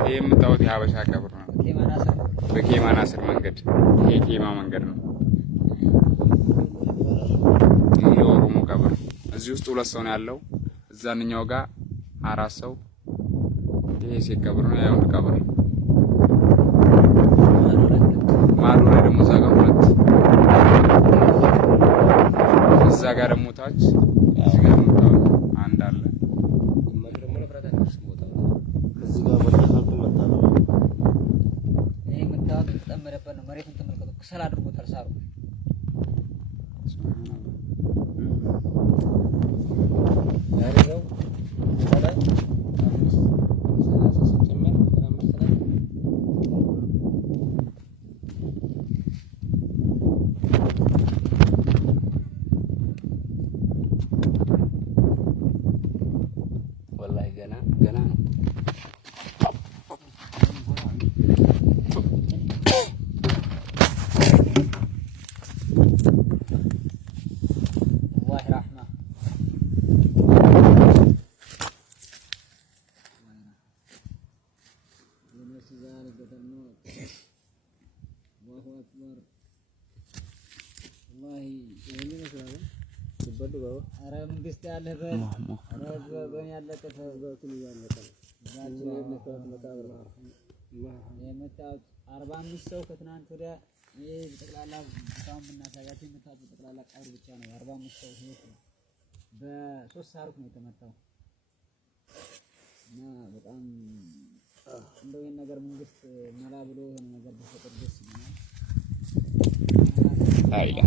ይሄ የምታዩት የሀበሻ ቀብር ነው። በኬማና ስር መንገድ ይሄ ኬማ መንገድ ነው። ይሄ ኦሮሞ ቀብር እዚህ ውስጥ 2 ሰው ነው ያለው። እዛኛው ጋር 4 ሰው። ይሄ ሴት ቀብር ነው። ያው ቀብር ማዶ ላይ ደግሞ እዛ ጋር 2 እዛ ጋር ደግሞ ታች እዚህ ጋር አንድ አለ። እዚህ ጋር ወጣቱ መጣ ነው። ይሄ መጣው ተጠመረበት ነው። መሬቱን ተመልከቱ። ክሰል አድርጎታል ሳሩ። ያረጋው ታዲያ 30 ሴፕቴምበር 15 ላይ ወላሂ ገና ነው። መንግስት ያለበት ረበን ያለበት በኩል ያለበት የመጣው 45 ሰው ከትናንት ወዲያ ይሄ ጠቅላላ ታም እናሳያችሁ የመጣው ጠቅላላ ቀብር ብቻ ነው። 45 ሰው ህይወት ነው በ3 ሳሩክ ነው የተመታው እና በጣም እንደው ይሄን ነገር መንግስት መላ ብሎ የሆነ ነገር ቢፈጥር ደስ ይላል። አይላ